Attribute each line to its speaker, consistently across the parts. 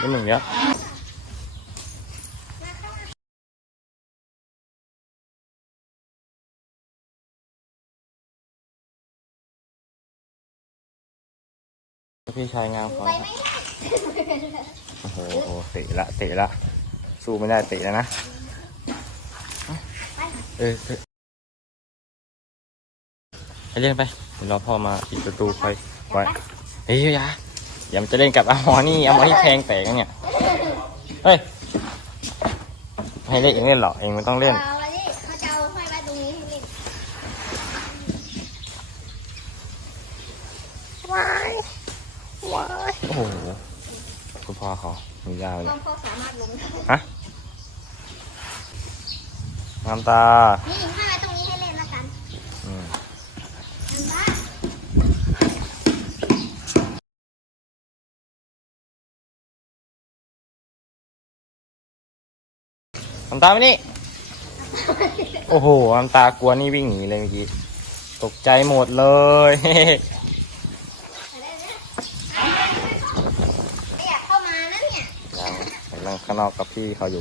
Speaker 1: นี่
Speaker 2: หนึ่งเนี้ยพี่ชายงามขอ
Speaker 1: ไป
Speaker 2: งโอ้โหเตะละเตะละ สู้ไม่ได้เตะแล้วนะ เออเออไปเล่นไป เดี๋ยวรอพ่อมาปิดประตูคอยไว้เฮ้ยอยาอย่ามันจะเล่นกับอาหมอนี่อาหมอนี่แทงแตกนะเนี่ยเฮ้ยให้เล่นเองเล่นเหรอเองไม่ต้องเล่น
Speaker 1: เอาอันนี้เขาจะเอาห้อยไว้ตรงนี้ให้เล่น
Speaker 2: โอ้โหคุณพ่อเขามียาว
Speaker 1: น้
Speaker 2: เนี่
Speaker 1: อยงพ่อสามารถลงได้
Speaker 2: ฮะงามตา
Speaker 1: นี่ห้อยไว้ตรงนี้ให้เล่นแล้วกัน
Speaker 2: อืม
Speaker 1: อันบ้า
Speaker 2: งามตามานี่ โอ้โหงามตากลัวนี่วิ่งหนีเลยเมื่อกี้ ตกใจหมดเลย
Speaker 1: ไม่อยากเข้ามานะเนี่ย
Speaker 2: ยังไปนั่งข้างนอกกับพี่เขาอยู่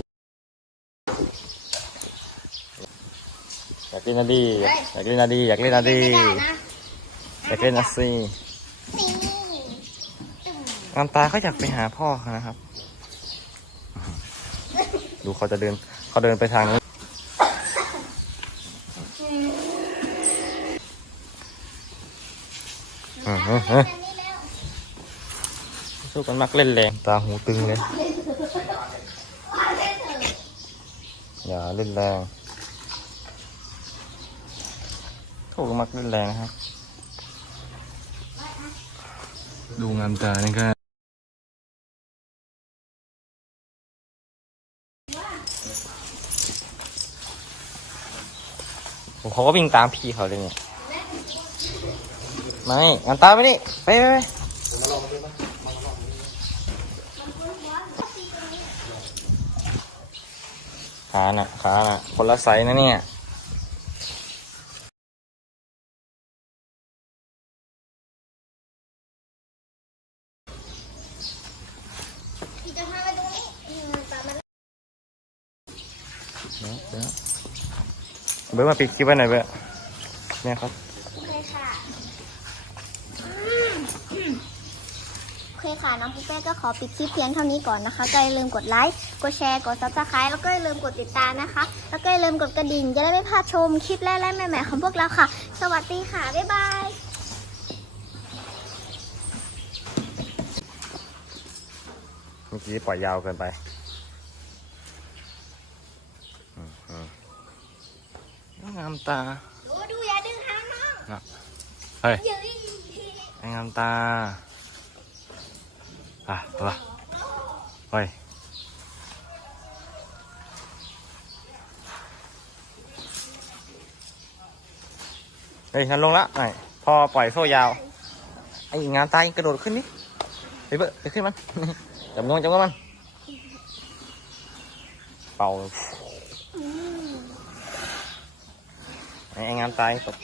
Speaker 2: อยากเล่นนาดี อยากเล่นนาดี อยากเล่นนาดี
Speaker 1: ไม่ได้นะ
Speaker 2: อยากเล่นนาซี
Speaker 1: นี่
Speaker 2: งามตาเขาอยากไปหาพ่อเขานะครับ ดูเขาจะเดิน เขาเดินไปทางนู้นอืมอืมอืม
Speaker 1: อันนี้แล้ว
Speaker 2: สู้กันมักเล่นแรงตาหูตึงเลย อย่าเล่นแรงถูกมักเล่นแรงนะครับ ดูงามตานี่ก็ เขาก็วิ่งตามพี่เขาเลยเนี่ยไม่งันตาไปนี่ไปไปไปขาน่ะขาน่ะคนละไซส์นะเนี่ย
Speaker 1: พี่จะพาไปตรงนี้อืมตามมา
Speaker 2: เดี๋ยวเดี๋ยว เบอร์มาปิดคลิปไว้หน่อยเบอร์เนี่ยครับ
Speaker 1: โอเคค่ะโอเคค่ะ น้องปุ๊กเป้ก็ขอปิดคลิปเพียงเท่านี้ก่อนนะคะก็อย่าลืมกดไลค์กดแชร์กดซับสไครต์แล้วก็อย่าลืมกดติดตามนะคะ แล้วก็อย่าลืมกดกระดิ่งจะได้ไม่พลาดชมคลิปแรกๆใหม่ๆของพวกเราค่ะ สวัสดีค่ะบ๊ายบาย
Speaker 2: เมื่อกี้ปล่อยยาวเกินไปอืมอืม งามตา
Speaker 1: ดูดูอย่าดึงหางน้อง
Speaker 2: เฮ้ย
Speaker 1: เย้ย
Speaker 2: ไอ้งามตาอะตัวเฮ้ยเฮ้ยฉันลงละไหนพอปล่อยโซ่ยาวไอ้งามตายกระโดดขึ้นนี่ไปเบอะไปขึ้นมันจับงวงจับงวงมันเป่า ไอ้งามตายตก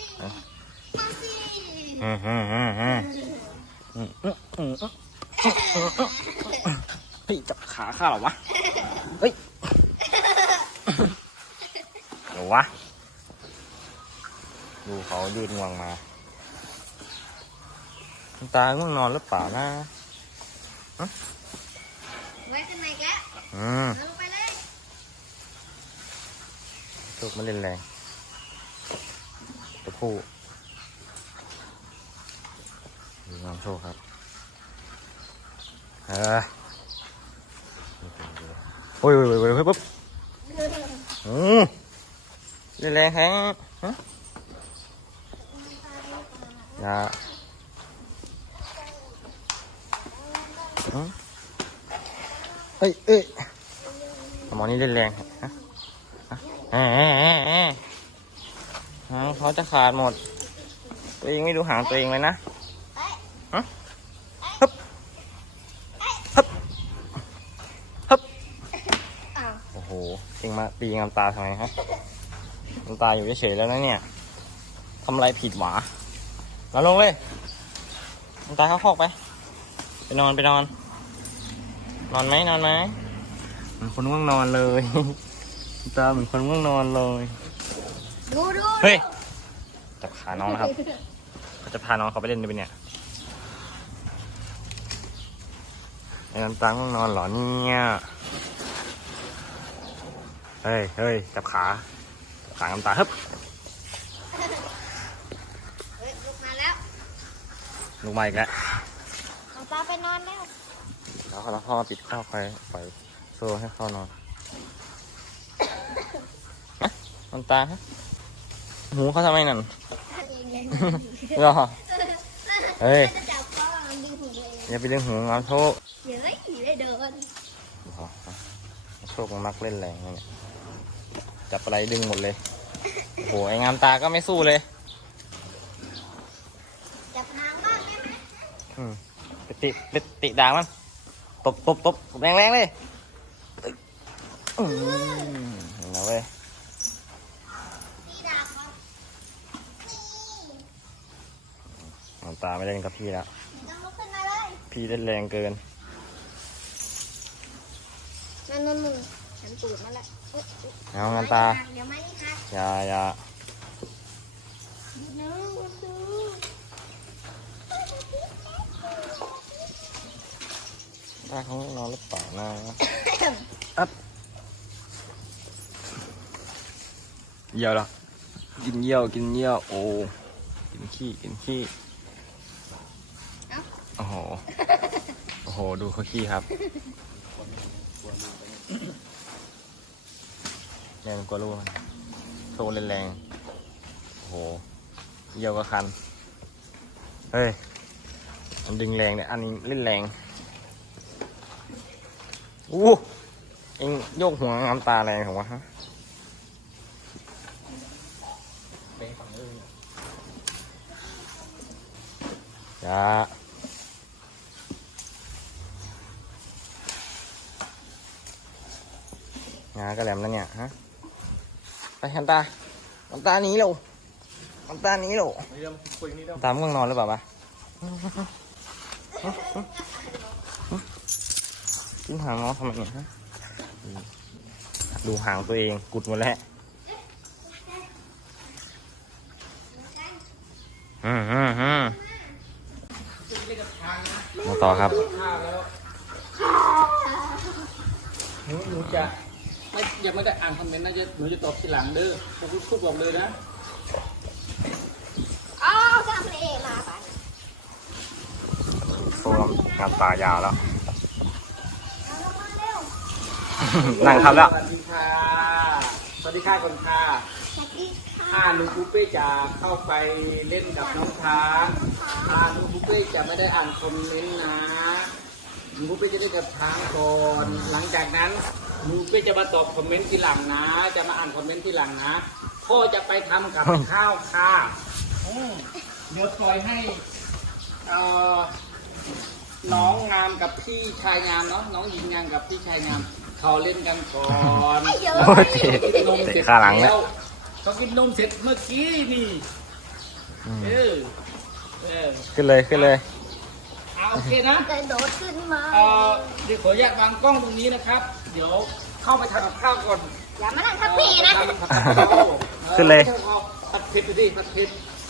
Speaker 2: อืมอืมอืมอืมอืมอืมเฮ้ยจับขาข้าหรอวะ เฮ้ยเดี๋ยวะ ดูเขายืดงวงมา ตาง่วงนอนหรือเปล่านะ
Speaker 1: ไว้ขึ้นมาอีกแล้ว
Speaker 2: อืม
Speaker 1: ลงไปเลย
Speaker 2: ลูกมันเล่นแรง ตัวผู้ดูน้ำโชคครับ เออโอ้ยโอ้ยโอ้ยโอ้ยปุ๊บอืมเล่นแรงแฮงฮะอย่าเอ้ยเอ้ยหมอนี่เล่นแรงฮะฮะ หางเขาจะขาดหมด ตัวเองไม่ดูหางตัวเองเลยนะฮะฮึบฮึบฮึบ
Speaker 1: อ้
Speaker 2: โอ้โหเองมาตีงามตาทำไมฮะงามตาอยู่เฉยๆแล้วนะเนี่ยทำอะไรผิดหวาแล้วลงเลยน้ำตาเข้าคอกไป ไปนอนไปนอน นอนไหมนอนไหมเหมือนคนง่วงนอนเลยน้ำตาเหมือนคนง่วงนอนเลย
Speaker 1: ดูดู
Speaker 2: เฮ้ยจับขาน้องนะครับเขาจะพาน้องเขาไปเล่นด้วยเนี่ยไอ้น้ำตาง่วงนอนเหรอเนี่ยเฮ้ยเฮ้ยจับขาจับขาน้ำตาฮึบ
Speaker 1: เฮ้ยลุกมาแล้ว
Speaker 2: ลงมาอีกแล้ว
Speaker 1: น้ำตาไปนอนแล้ว
Speaker 2: แล้วแล้วพ่อปิดข้าวไฟไฟโซ่ให้เข้านอนอะน้ำตาฮะ หูเขาทำไมนั่น
Speaker 1: ท่านเองเลย
Speaker 2: เหรอเฮ้ย
Speaker 1: จะจับเขาลองดึงหูตัวเอง
Speaker 2: อย่าไปเรื่องหูงามโชค
Speaker 1: เดี๋ยวได้ได้เดิน
Speaker 2: โชคมันมักเล่นแรงนะเนี่ยจับอะไรดึงหมดเลยโอ้โหไอ้งามตาก็ไม่สู้เลย
Speaker 1: จับหางบ้างได้ไหม
Speaker 2: อืมไปติไปติด่างมันตบตบตบแรงแรงๆเลยอืมเห็นแล้วเว้ย
Speaker 1: พี่ดาบก่อนนี่
Speaker 2: งาม ตาไม่เล่นกับพี่แล้ว
Speaker 1: ต้องลุกขึ้นมาเลย
Speaker 2: พี่เล่นแรงเกิน
Speaker 1: นั่นนั่นมึงฉันตูดมาแล้วเอ้ย
Speaker 2: เอางามตา
Speaker 1: เดี๋ยวมานี่ค่ะ
Speaker 2: อย่าอย่า
Speaker 1: ดูนะดู
Speaker 2: ตาเขานอนหรือเปล่านะอัพเยี่ยวเหรอกินเยี่ยวกินเยี่ยวโอ้กินขี้กินขี้โอ้โห โอ้โห ดูเขาขี้ครับแรงกว่าลูกมันโซนแรงๆ โอ้โหเยี่ยวก็คัน เฮ้ย มันดึงแรงเนี่ย อันนี้เล่นแรง อู้เอ็งโยกหัวงามตาแรงของวะฮะอย่า ก็แหลมแล้วเนี่ยฮะไปฮันตาฮันตานีเร็วฮันตานีเร็วฮันตามึงนอนหรือเปล่าปะกินหางน้องทำไมเนี่ยฮะดูหางตัวเองกุดหมดแล้วอืมอืมอืมมาต่อครับ
Speaker 3: หนูจะ ไม่ยังไม่ได้อ่านคอมเมนต์นะจะหนูจะตอบทีหลังเด้อผมพูดบอกเลยนะ
Speaker 1: อ้าวจำเลยมาป่ะ
Speaker 2: โซ่งามตายาวแล้ว
Speaker 1: เอาลงมาเร็ว
Speaker 2: นั่งครับแล้ว
Speaker 3: สวัสดีค่ะสวัสดีค่ะคนค่ะ
Speaker 1: สวัสดีค่ะ
Speaker 3: ถ้าลุงปุ๊เป้จะเข้าไปเล่นกับน้องช้างถ้าลุงปุ๊เป้จะไม่ได้อ่านคอมเมนต์นะลุงปุ๊เป้จะได้กับช้างก่อน หลังจากนั้น ลุงปุ๊เป้จะมาตอบคอมเมนต์ทีหลังนะ จะมาอ่านคอมเมนต์ทีหลังนะพ่อจะไปทำกับข้าวค่ะอืมเดี๋ยวปล่อยให้เอ่อน้องงามกับพี่ชายงามเนาะน้องหญิงงามกับพี่ชายงาม เขาเล่นกันก่อน
Speaker 1: เดี๋ยว
Speaker 2: โอ้ยเตะ
Speaker 3: กินนมเสร็จ
Speaker 2: เตะขาหลังแล้ว
Speaker 3: เขากินนมเสร็จเมื่อกี้นี่
Speaker 2: อืม
Speaker 3: เออเออ
Speaker 2: ขึ้นเลยขึ้นเลย
Speaker 3: เอาโอเคนะ
Speaker 1: กระโดดขึ้นมา
Speaker 3: เอ่อเดี๋ยวขออนุญาตวางกล้องตรงนี้นะครับ เดี๋ยวเข้าไปทำกับข้าวก่อน
Speaker 1: อย่ามานั่งทับพี่นะ
Speaker 3: ทำกับข้าว
Speaker 2: ขึ้นเลย
Speaker 3: ผัดเผ็ดไปดิผัดเผ็ด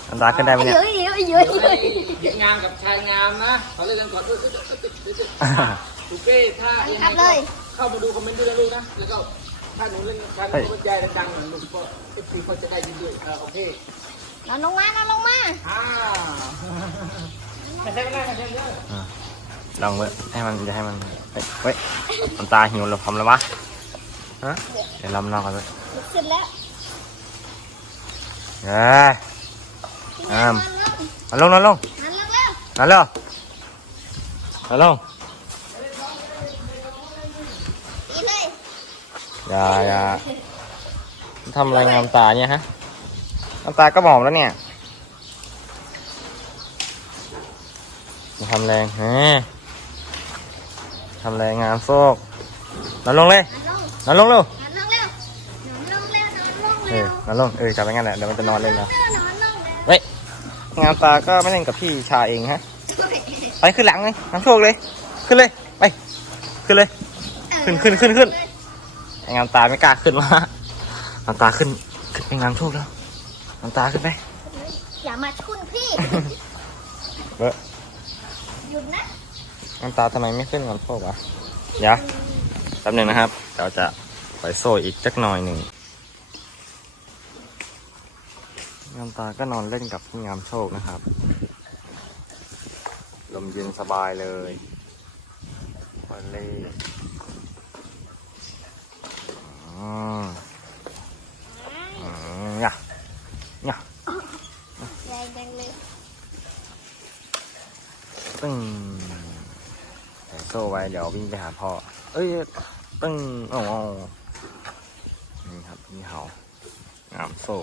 Speaker 2: อันตาขึ้นได้ไหมเนี่ย
Speaker 1: เยอะเยอะเยอะ
Speaker 3: เดี๋ยวให้หญิงงามกับชายงามนะเขาเล่นกันก่อนเออเออเออเออเออเออลูกเป้ถ้ายังไงก็เข้ามาดูคอมเมนต์ด้วยนะลูกนะ แล้วก็ถ้าหนูเล่นการ
Speaker 2: เฮ้ย
Speaker 3: บรรยายดังๆหน่อยลูกก็เอฟซีเขาจะได้ยินด้วยเออโอเคน
Speaker 1: อนลงมานอนลงมา
Speaker 3: อ่าไม่ใช่ไม่ได้ไม่ใช่เยอะ
Speaker 2: ลองเว้ยให้มันจะให้มันเฮ้ยเว้ยอันตาหิวเราพร้อมแล้ววะฮะเดี๋ยวเรามานอนกันเลย
Speaker 1: ลุกขึ้นแล้ว
Speaker 2: เอ้ย
Speaker 1: นอนลง
Speaker 2: นอนลงนอนลง
Speaker 1: นอนลงเร็วน
Speaker 2: อนเร็วนอนลง
Speaker 1: ดีเลย
Speaker 2: อย่าอย่าทำอะไรงามตาเนี่ยฮะน้ำตาก็หมอมแล้วเนี่ยอย่าทำแรงฮะ ทำแรงงามโซกนอนลงเลย
Speaker 1: นอนลง
Speaker 2: นอนลงเร็วน
Speaker 1: อนลงเร็วนอนลงเร็วนอนลง
Speaker 2: เอ
Speaker 1: เร็
Speaker 2: อ
Speaker 1: วน
Speaker 2: อนลงเออจับไปงั้นแหละเดี๋ยวมันจะนอนเล่นแล้ว
Speaker 1: นอนลงเร็ว
Speaker 2: เฮ้ยงามตาก็ไม่เล่นกับพี่ชาเองฮะไปขึ้นหลังเลยน้ำโชคเลย ขึ้นเลยไปขึ้นเลย ขึ้นขึ้นขึ้นขึ้น ไอ้งามตาไม่กล้าขึ้นมางามตาขึ้นขึ้นไปงามโชคแล้วงามตาขึ้นไป
Speaker 1: อย่ามาชุนพี่
Speaker 2: เบ้อ
Speaker 1: หยุดนะ
Speaker 2: งามตาทำไมไม่ขึ้นงามโชควะเดี๋ยวแป๊บหนึงนะครับ เราจะไปโซ่อีกจักหน่อยหนึ่งงามตาก็นอนเล่นกับพี่งามโชคนะครับ ลมเย็นสบายเลยวันเล่อืมอืมเนี่ยเนี่ย
Speaker 1: แรงจังเลย
Speaker 2: ตึ้งใส่ โซ่ไว้เดี๋ยววิ่งไปหาพ่อ เอ้ยตึ้งโอ้โหนี่ครับนี่เหางามโซ่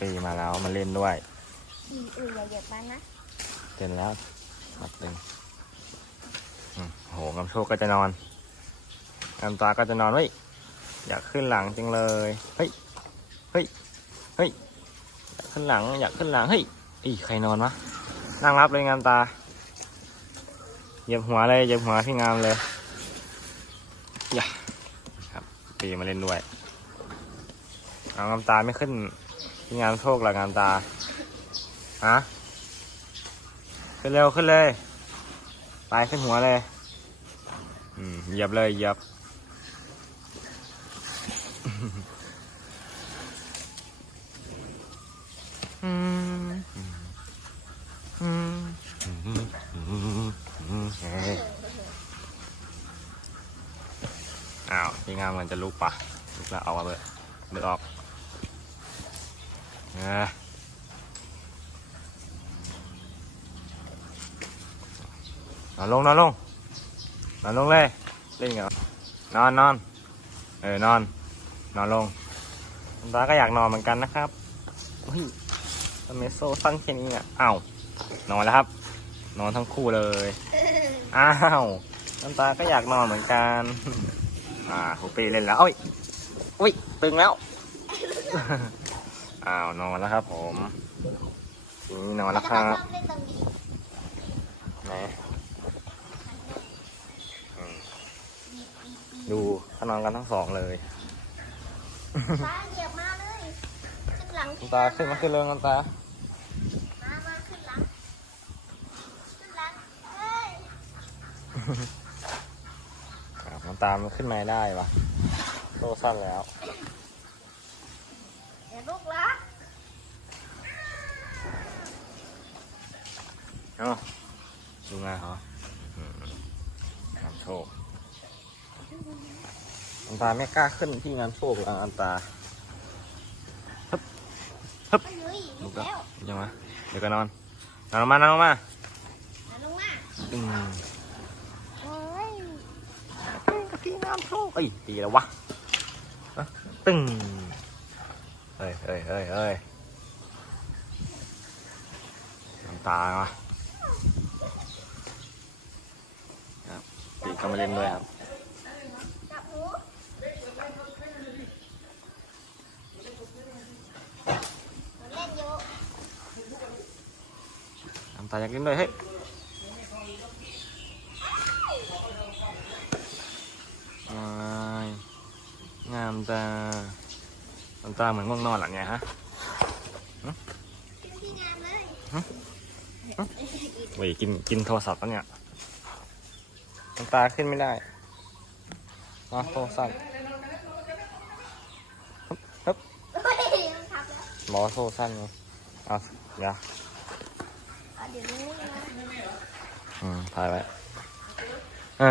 Speaker 2: ปีมาแล้วมาเล่นด้วย
Speaker 1: อืออืออย่าเหยียบมันนะ
Speaker 2: เล่นแล้วนัดตึงอืมโหงามโชคก็จะนอนงามตาก็จะนอนเฮ้ยอยากขึ้นหลังจังเลยเฮ้ยเฮ้ยเฮ้ยอยากขึ้นหลังอยากขึ้นหลังเฮ้ยอีใครนอนวะ นั่งรับเลยงามตา เหยียบหัวเลยเหยียบหัวพี่งามเลยอย่าครับปีมาเล่นด้วยเอางามตาไม่ขึ้นพี่งามโชคหรองามตาฮะขึ้นเร็วขึ้นเลย ไปขึ้นหัวเลย อืมเหยียบเลยเหยียบ อืมอืมอืมอืมอืมเฮ้ยอ้าวพี่ งามมันจะลุกปะลุกแล้วเอาอะเบอร์เบิดออกเออนอนลงนอนลงนอนลงเลยเล่นกันนอนนอนเออนอน นอนลงคุณตาก็อยากนอนเหมือนกันนะครับเฮ้ยทำไมโซ่สั้นแค่นี้เนี่ยอ้าวนอนแล้วครับ นอนทั้งคู่เลย อ้าวน้ำตาก็อยากนอนเหมือนกัน อ่าครูปีเล่นแล้วเอ้ยอุ้ยตึงแล้ว อ้าวนอนแล้วครับ ผมทีนี้นอนแล้วครับ
Speaker 1: ชอบเล่นตรงนี้
Speaker 2: ไหนอืมดูเขานอนกันทั้งสองเลย
Speaker 1: ตาเหยียบมาเลยขึ้นหลัง
Speaker 2: น้ำตาขึ้นมาขึ้นเลยน้ำตา
Speaker 1: มามาขึ้นหลังขึ้นหลังเฮ้ย
Speaker 2: อ้าวน้ำ ตามันขึ้นมาได้ปะโซ่สั้นแล้ว
Speaker 1: เดี๋ยวลูกละ
Speaker 2: เอ้าดูงานเขาอืมงานโชคอันตาไม่กล้าขึ้นที่งานโชคหรอกอันตา
Speaker 1: เฮ้ย
Speaker 2: ลุ
Speaker 1: ลุ
Speaker 2: ก
Speaker 1: ก
Speaker 2: แล้ว
Speaker 1: แล้ว
Speaker 2: ยังมาเดี๋ยวก็นอน นอนลงมานอนลงมา
Speaker 1: มาลงมา
Speaker 2: อืม
Speaker 1: โอ้ย
Speaker 2: กับที่งานโชคเอ้ยตีแล้ววะฮะตึ้งเฮ้ยเฮ้ยเฮ้ยเฮ้ยน้ำตามาครับตีก็มาเล่นด้วยครับ
Speaker 1: จับหูเล่นอยู่
Speaker 2: น้ำตาอยากเล่นด้วยเฮ้ย ว้ายงามตาน้ำตาเหมือนง่วงนอนเหรอเนี่ยฮะ
Speaker 1: ขึ้นที่งานเลย
Speaker 2: เว้ยกินกินโทรศัพท์แล้วเนี่ยน้ำตาขึ้นไม่ได้นะโทรศัพท์
Speaker 1: เฮ้ยมันทับแล้ว
Speaker 2: รอโทรสั้นไงเอาอย่า
Speaker 1: อะเดี๋ยวนี้นะ
Speaker 2: อืมถ่ายไว้อ่า